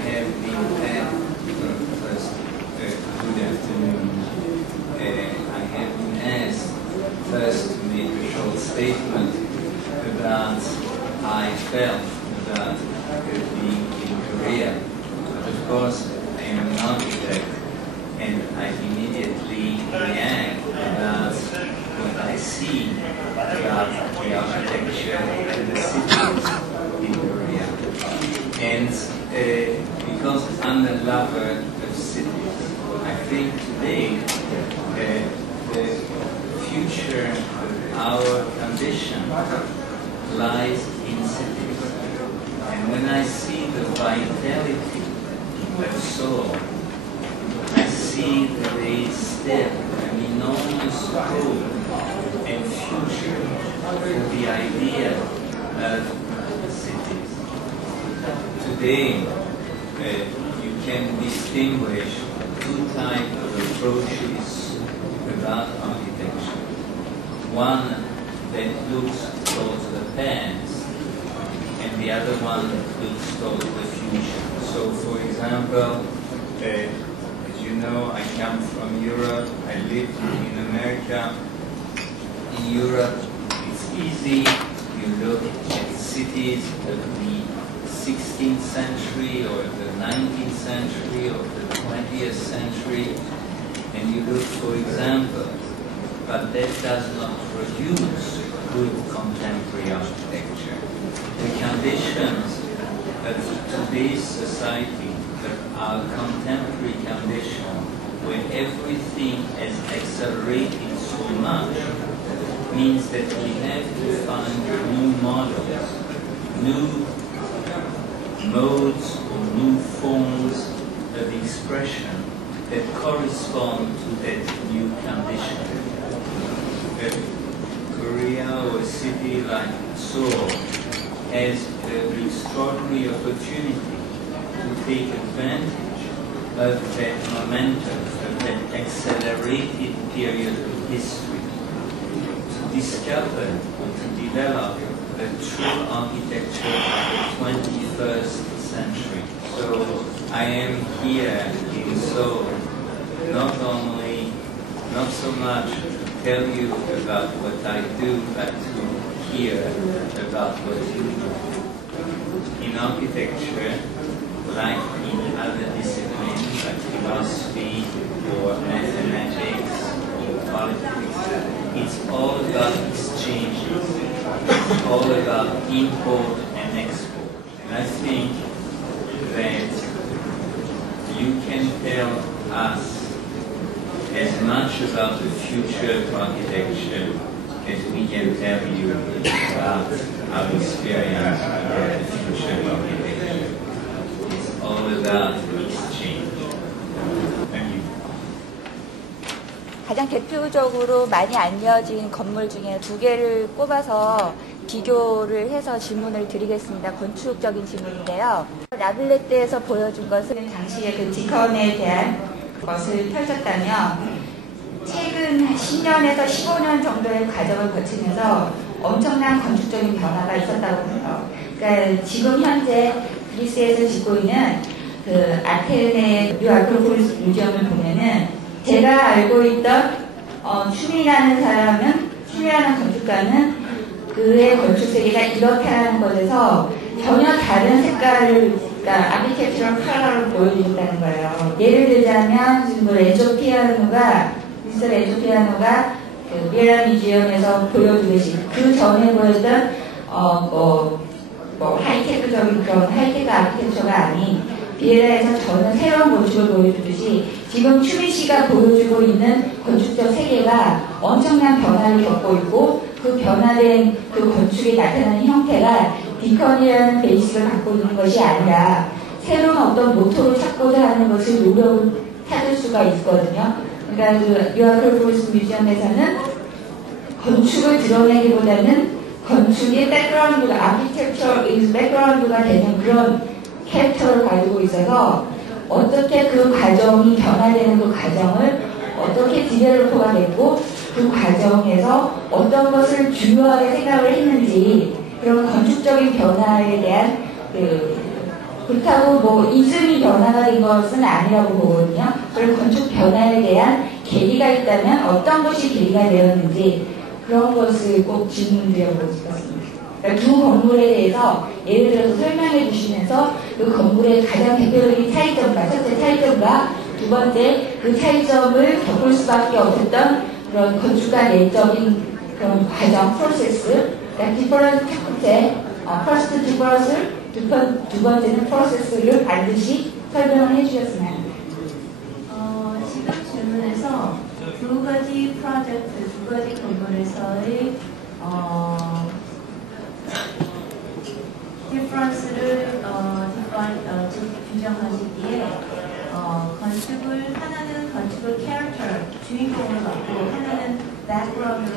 have been first, good afternoon. I have been asked first to make a short statement about how I felt about being in Korea. But of course, I am an architect, and I immediately react about what I see about the architecture and the cities in Korea. And because I'm a lover of cities, I think today the future of our condition lies in cities. And when I see the vitality of Seoul, I see that there is still an enormous hope and future for the idea of cities. Today, you can distinguish two types of approaches about architecture. One that looks towards the past, and the other one looks towards the future. So, for example, as you know, I come from Europe. I lived in America. In Europe, it's easy. You look at cities of the 16th century or the 19th century or the 20th century, and you look for examples, but that does not produce good contemporary architecture. The conditions of today's society, of our contemporary condition, where everything has accelerated so much, means that we have to find new models, new modes or new forms of expression that correspond to that new condition. Korea, or a city like Seoul, has the extraordinary opportunity to take advantage of that momentum, of that accelerated period of history, to discover or to develop the true architecture of the 21st century. So I am here in Seoul not so much to tell you about what I do, but to hear about what you do. In architecture, like in other disciplines, like philosophy or mathematics or politics, it's all about exchanges. It's all about import and export. And I think that you can tell us as much about the future of architecture as we can tell you about our experience about the future of architecture. It's all about exchange. Thank you. 가장 대표적으로 많이 알려진 건물 중에 두 개를 꼽아서 비교를 해서 질문을 드리겠습니다. 건축적인 질문인데요. 라블레트에서 보여준 것은 당시의 그 디컨에 대한 것을 펼쳤다면 최근 10년에서 15년 정도의 과정을 거치면서 엄청난 건축적인 변화가 있었다고 봐요. 그러니까 지금 현재 그리스에서 짓고 있는 그 아테네 뉴아크로폴리스 뮤지엄을 보면은 제가 알고 있던 슈미라는 건축가는 그의 건축 세계가 이렇다는 것에서 전혀 다른 색깔을, 그러니까 아키텍처럴 컬러를 보여준다는 거예요. 예를 들자면 지금 미스터 레조 피아노가 그 비에라 뮤지엄에서 보여주듯이 그 전에 보였던 하이테크적인 그런 하이테크 아키텍처가 아닌 비에라에서 전혀 새로운 건축을 보여주듯이 지금 추미 씨가 보여주고 있는 건축적 세계가 엄청난 변화를 겪고 있고 그 변화된 그 건축에 나타나는 형태가 디컨이라는 베이스를 갖고 있는 것이 아니라 새로운 어떤 모토를 찾고자 하는 것을 노력을 찾을 수가 있거든요. 그러니까 그 뉴아크로폴리스 뮤지엄에서는 건축을 드러내기보다는 건축의 백그라운드가 아키텍처 백그라운드가 되는 그런 캐릭터를 가지고 있어서 어떻게 그 과정이 변화되는 그 과정을 어떻게 디벨로퍼가 됐고 그 과정에서 어떤 것을 중요하게 생각을 했는지 그런 건축적인 변화에 대한 그 그렇다고 뭐 이즘이 변화가 된 것은 아니라고 보거든요. 그런 건축 변화에 대한 계기가 있다면 어떤 것이 계기가 되었는지 그런 것을 꼭 질문드려보고 싶었습니다. 그러니까 두 건물에 대해서 예를 들어서 설명해 주시면서 그 건물의 가장 대표적인 차이점과 첫째 차이점과 두 번째 그 차이점을 겪을 수밖에 없었던 그런 건축가 내적인 그런 과정, 프로세스, 그러니까 첫 번째, 퍼스트 디퍼런스, 두 번째는 프로세스를 반드시 설명을 해주셨으면 합니다. 지금 질문에서 두 가지 프로젝트, 두 가지 건물에서의 디퍼런스를 규정하시기에 하나는 건축을 캐릭터, 주인공으로 갖고 하나는 백그라운드로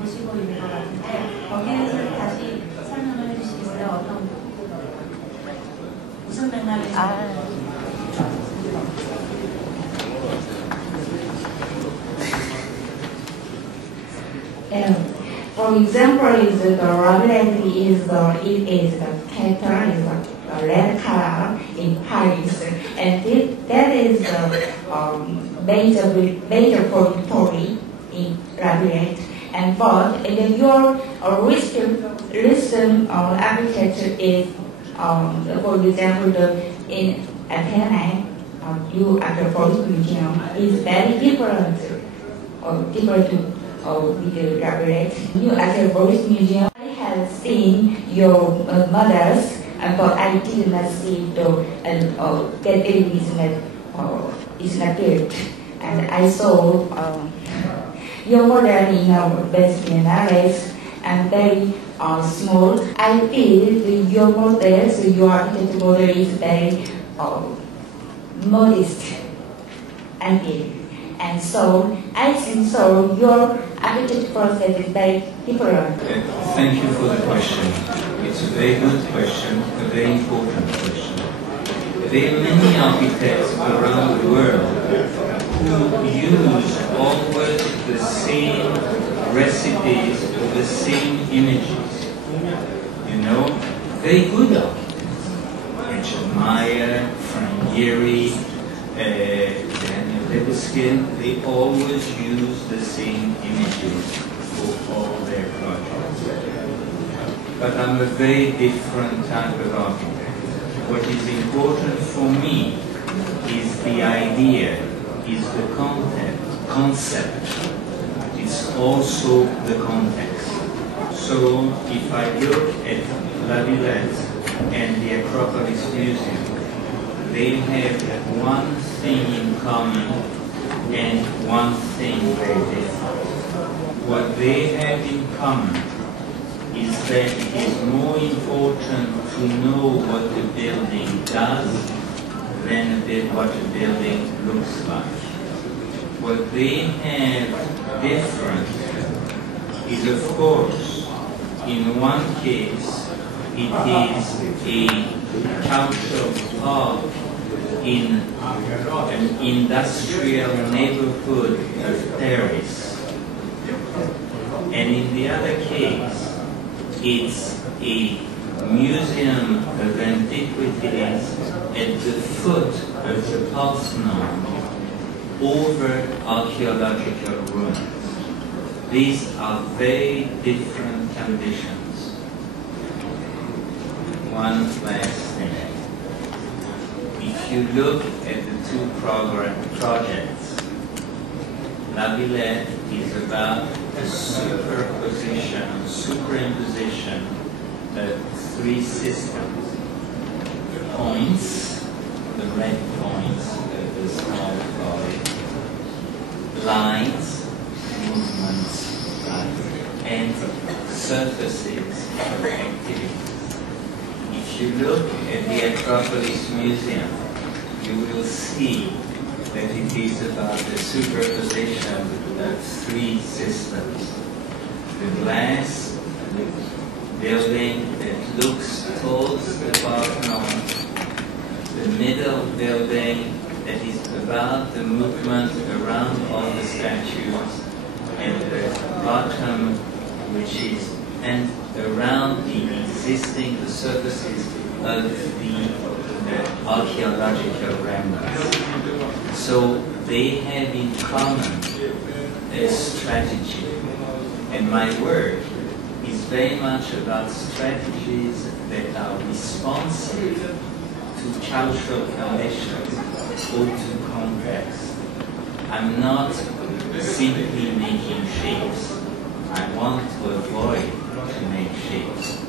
보시고 있는 것 같은데 거기에 대해서 다시 설명을 해주시겠어요? 무슨 맥락에서? For example, is the Rabelais is the character is the red color in Paris, and that is the major story in Rabelais. And but in your recent architecture is, for example, in Athens, you Acropolis Museum is very different, with the Rabelais. You Acropolis Museum, I have seen your mothers, but I did not see that it is not good. And I saw your model in our best biennales and very small. I feel your models, your architecture model is very modest and big. And so I think so your architecture process is very different. Thank you for the question. It's a very good question, a very important question. There are many architects around the world who use always the same recipes or the same images. You know, very good architects. Richard Meyer, Frank Gehry, Daniel Lebeskin, they always use the same images for all their projects. But I'm a very different type of architect. What is important for me is the idea, is the concept. It's also the context. So if I look at La Villette and the Acropolis Museum, they have one thing in common and one thing very different. What they have in common is that it is more important to know what the building does than what the building looks like. What they have different is, of course, in one case, it is a cultural park in an industrial neighborhood of Paris. And in the other case, it's a museum of antiquities at the foot of the Parthenon over archaeological ruins. These are very different conditions. One last thing. If you look at the two projects, La Villette is about a superimposition of three systems. Points, the red points of the small body, lines, movements, and surfaces of activity. If you look at the Acropolis Museum, you will see that it is about the superposition of three systems. The glass building that looks towards the Parthenon, the middle building that is about the movement around all the statues, and the bottom, which is and around the surfaces of the archaeological remnants. So they have in common a strategy, and my work is very much about strategies that are responsive to cultural conditions or to context. I'm not simply making shapes. I want to avoid to make shapes.